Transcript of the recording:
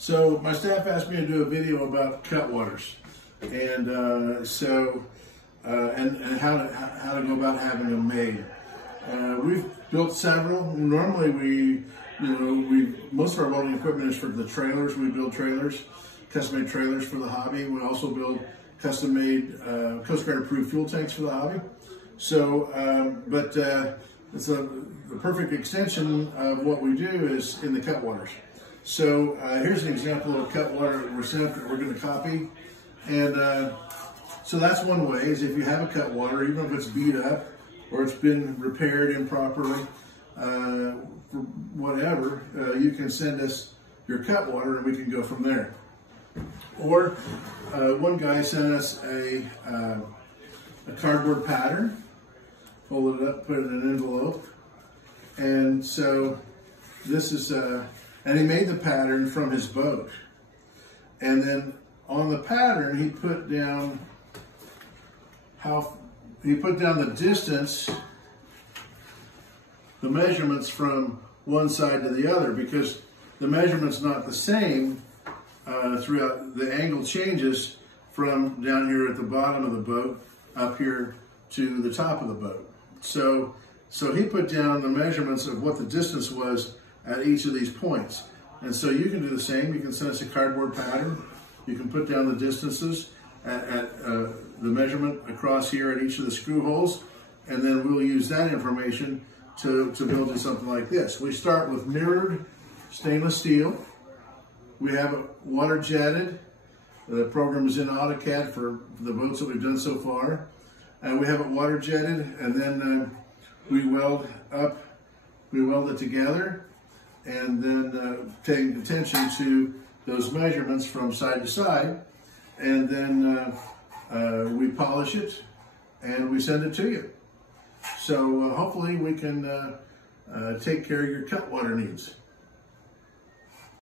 So my staff asked me to do a video about cutwaters, and and how to go about having them made. We've built several. Normally most of our welding equipment is for the trailers. We build trailers, custom-made trailers for the hobby. We also build custom-made Coast Guard approved fuel tanks for the hobby. So, it's the perfect extension of what we do is in the cutwaters. So here's an example of cutwater we're going to copy, and so that's one way, is if you have a cutwater, even if it's beat up or it's been repaired improperly, for whatever, you can send us your cutwater and we can go from there. Or one guy sent us a cardboard pattern, fold it up, put it in an envelope, and so this is and he made the pattern from his boat. And then on the pattern, he put down the distance, the measurements from one side to the other, because the measurement's not the same throughout. The angle changes from down here at the bottom of the boat up here to the top of the boat. So he put down the measurements of what the distance was at each of these points. And so you can do the same. You can send us a cardboard pattern. You can put down the distances at the measurement across here at each of the screw holes, and then we'll use that information to build you something like this. We start with mirrored stainless steel. We have it water jetted. The program is in AutoCAD for the boats that we've done so far. And we have it water jetted, and then we weld it together, and then paying attention to those measurements from side to side, and then we polish it and we send it to you. So hopefully we can take care of your cutwater needs.